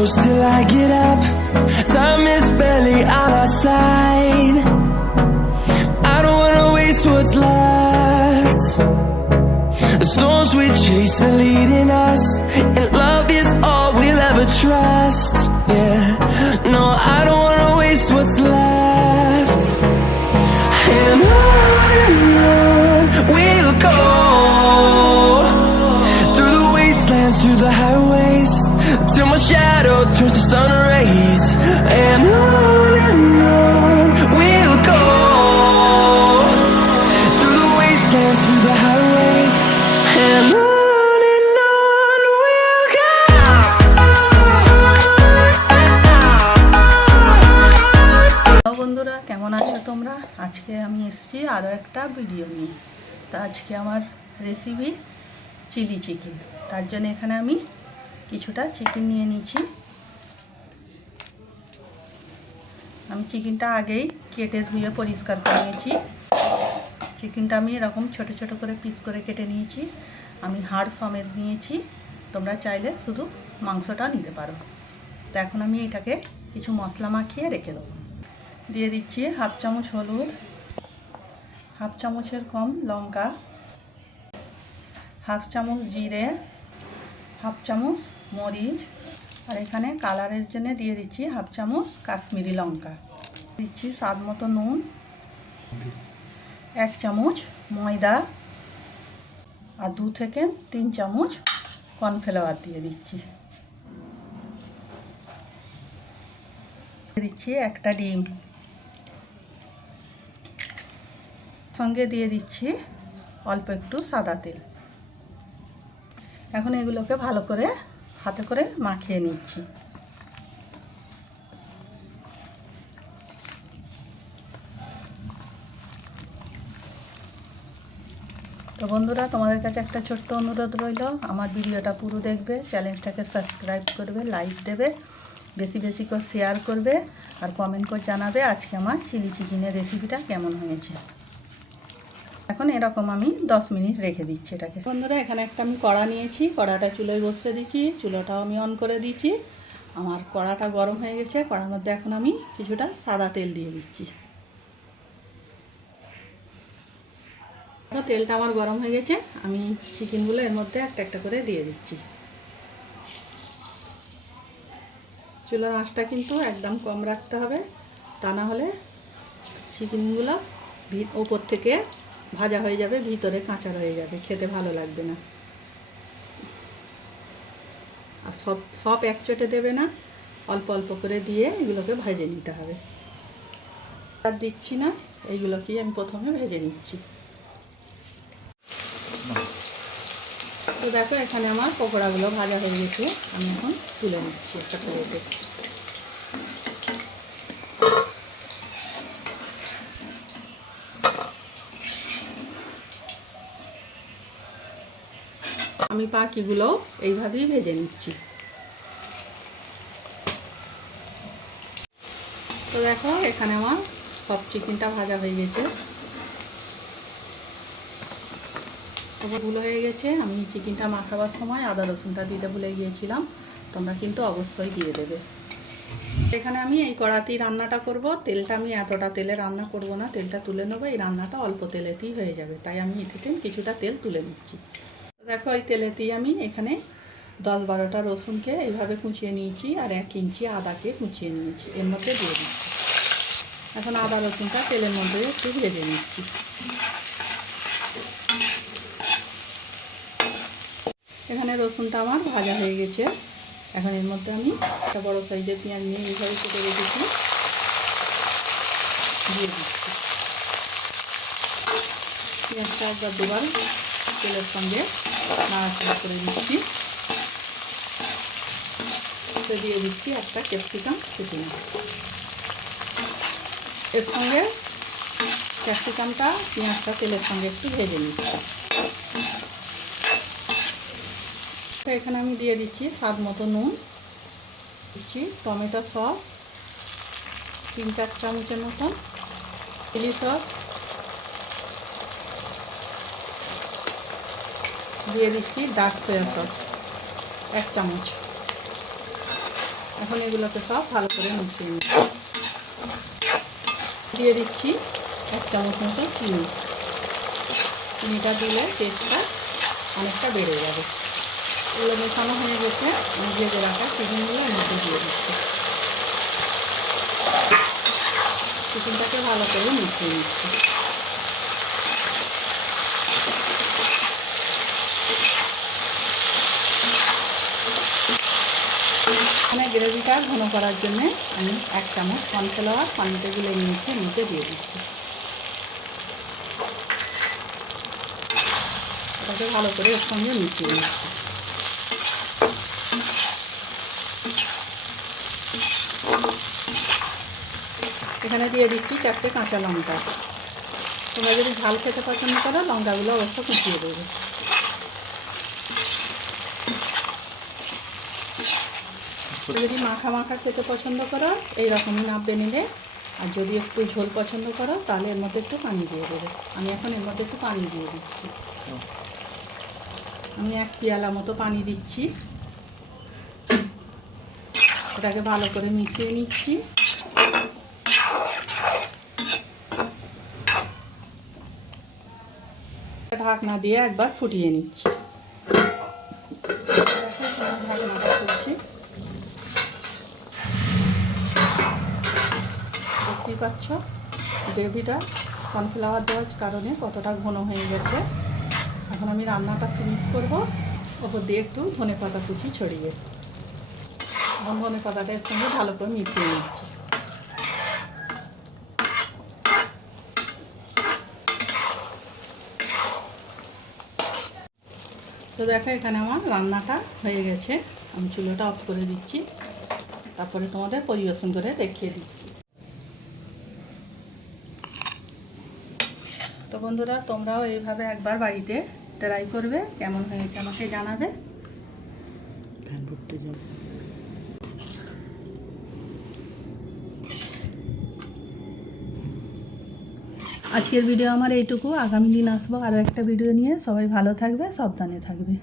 close till I get up. Time is barely on our side. I don't wanna waste what's left. The storms we chase are leading us, and love is all we'll ever trust. Yeah, no, I don't wanna waste what's left. And on we'll go, through the wastelands, through the highways, till my shadow turns to sun rays. And on we'll go, through the wastelands, through the highways, and on we'll go. Hello বন্ধুরা, কেমন আছো তোমরা? আজকে আমি এসেছি আরও একটা video নিয়ে। তো আজকে আমার রেসিপি চিলি চিকেন। তার জন্য এখানে আমি কিছুটা চিকেন নিয়ে নিয়েছি। আমি চিকেনটা আগেই কেটে ধুয়ে পরিষ্কার করে নিয়েছি। চিকেনটা আমি এরকম ছোট ছোট করে পিস করে কেটে নিয়েছি। আমি হাড় সমেত নিয়েছি, তোমরা চাইলে শুধু মাংসটা নিতে পারো। তো এখন আমি এটাকে কিছু মশলা মাখিয়ে রেখে দেবো। দিয়ে দিচ্ছি হাফ চামচ হলুদ, হাফ চামচের কম লঙ্কা, হাফ চামচ জিরে, হাফ চামচ মরিচ, আর এখানে কালারের জন্য দিয়ে দিচ্ছি হাফ চামচ কাশ্মীরি লঙ্কা। দিচ্ছি স্বাদ মতো নুন, 1 চামচ ময়দা, আর 2 থেকে 3 চামচ কর্নফ্লাওয়ার দিয়ে দিচ্ছি। দিচ্ছি একটা ডিম, সঙ্গে দিয়ে দিচ্ছি অল্প একটু সাদা তেল। এখন এগুলোকে ভালো করে হাতে করে মাখিয়ে নিচ্ছি। তো বন্ধুরা, তোমাদের কাছে একটা ছোট্ট অনুরোধ রইল, আমার ভিডিওটা পুরো দেখবে, চ্যানেলটাকে সাবস্ক্রাইব করবে, লাইক দেবে, বেশি বেশি করে শেয়ার করবে, আর কমেন্ট করে জানাবে আজকে আমার চিলি চিকেনের রেসিপিটা কেমন হয়েছে। এখন এরকম আমি 10 মিনিট রেখে দিচ্ছি এটাকে। বন্ধুরা, এখানে একটা আমি কড়া নিয়েছি, কড়াটা চুলোয় বসিয়ে দিচ্ছি, চুলোটাও আমি অন করে দিচ্ছি। আমার কড়াটা গরম হয়ে গেছে, কড়ার মধ্যে এখন আমি কিছুটা সাদা তেল দিয়ে দিচ্ছি। তেলটা আমার গরম হয়ে গেছে, আমি চিকেনগুলো এর মধ্যে একটা একটা করে দিয়ে দিচ্ছি। চুলার আঁচটা কিন্তু একদম কম রাখতে হবে, তা না হলে চিকেনগুলো ওপর থেকে ভাজা হয়ে যাবে, ভিতরে কাঁচা রয়ে যাবে, খেতে ভালো লাগবে না। আর সব একচোটে দেবে না, অল্প অল্প করে দিয়ে এগুলোকে ভেজে নিতে হবে। আর দিচ্ছি না, এইগুলোকেই আমি প্রথমে ভেজে নিচ্ছি। তো দেখো, এখানে আমার পকোড়াগুলো ভাজা হয়ে গেছে, আমি এখন তুলে নিচ্ছি একটা প্লেটে। আমি বাকিগুলো এইভাবেই ভেজে নিচ্ছি। তো দেখো, এখানে আমার সব চিকেনটা ভাজা হয়ে গেছে, ভুল হয়ে গেছে। আমি চিকেনটা মাখাবার সময় আদা রসুনটা দিতে ভুলে গিয়েছিলাম, তোমরা কিন্তু অবশ্যই দিয়ে দেবে। এখানে আমি এই কড়াতেই রান্নাটা করব। তেলটা আমি এতটা তেলে রান্না করব না, তেলটা তুলে নেবো। এই রান্নাটা অল্প তেলেতেই হয়ে যাবে, তাই আমি এ থেকে কিছুটা তেল তুলে নিচ্ছি। দেখো, এই তেলেতেই আমি এখানে 10-12টা রসুনকে এইভাবে কুচিয়ে নিয়েছি, আর 1 ইঞ্চি আদাকে কুচিয়ে নিয়েছি, এর মধ্যে দিয়ে দিচ্ছি। এখন আদা রসুনটা তেলের মধ্যে একটু ভেজে নিচ্ছি। এখানে রসুনটা আমার ভাজা হয়ে গেছে। এখন এর মধ্যে আমি একটা বড় সাইজের পেঁয়াজ নিয়ে এইভাবে কেটে রেখেছি, দিয়ে দিচ্ছি। পেঁয়াজটা একবার দুবার তেলের সঙ্গে নাড়াচাড়া করে দিচ্ছি। তো দিয়ে দিচ্ছি একটা ক্যাপসিকাম কেটে নিচ্ছি। এর সঙ্গে ক্যাপসিকামটা পেঁয়াজটা তেলের সঙ্গে একটু ভেজে নিচ্ছি। তো এখানে আমি দিয়ে দিচ্ছি স্বাদ মতো নুন, দিচ্ছি টমেটো সস 3-4 চামচের মতন, চিলি সস দিয়ে দিচ্ছি, ডার্ক সয়া সস 1 চামচ, এখন এগুলোকে সব ভালো করে মিশিয়ে নিচ্ছি। দিয়ে দিচ্ছি 1 চামচ মতো চিনি। চিনিটা দিলে টেস্টটা অনেকটা বেড়ে যাবে। এগুলো মেশানো হয়ে গেছে, আমি ভেজে রাখা চিকেনগুলো এর মধ্যে দিয়ে দিচ্ছি। চিকেনটাকে ভালো করে মিশিয়ে নিচ্ছি। এখানে গ্রেভিটা ঘন করার জন্য আমি 1 চামচ কর্নফ্লাওয়ার পানিতে গুলে নিয়েছি, নিচে দিয়ে দিচ্ছি। এটাকে ভালো করে এর সঙ্গে মিশিয়ে নিচ্ছি। এখানে দিয়ে দিচ্ছি 4টে কাঁচা লঙ্কা। তোমরা যদি ঝাল খেতে পছন্দ করো লঙ্কাগুলো অবশ্য কুচিয়ে দেবে। যদি মাখা মাখা খেতে পছন্দ করো এইরকমই নাববে নিলে, আর যদি একটু ঝোল পছন্দ করো তাহলে এর মধ্যে একটু পানি দিয়ে দেবে। আমি এখন এর মধ্যে একটু পানি দিয়ে দিচ্ছি। আমি 1 পেয়ালা মতো পানি দিচ্ছি। এটাকে ভালো করে মিশিয়ে নিচ্ছি। ঢাকনা দিয়ে একবার ফুটিয়ে নিচ্ছি। ঢাকনাটা খুলছি। দেখতেই পাচ্ছ গ্রেভিটা কর্নফ্লাওয়ার দেওয়ার কারণে কতটা ঘন হয়ে গেছে। এখন আমি রান্নাটা ফিনিশ করব। ওপর দিয়ে একটু ধনেপাতা কুচি ছড়িয়ে, এবং ধনেপাতাটা এর সঙ্গে ভালো করে মিশিয়ে নিচ্ছি। তো দেখো এখানে আমার রান্নাটা হয়ে গেছে। আমি চুলোটা অফ করে দিচ্ছি, তারপরে তোমাদের পরিবেশন করে দেখিয়ে দিচ্ছি। তো বন্ধুরা তোমরাও এইভাবে একবার বাড়িতে ট্রাই করবে, কেমন হয়েছে আমাকে জানাবে। আজকের ভিডিও আমার এইটুকু। আগামী দিন আসবো আরও একটা ভিডিও নিয়ে। সবাই ভালো থাকবে, সাবধানে থাকবে।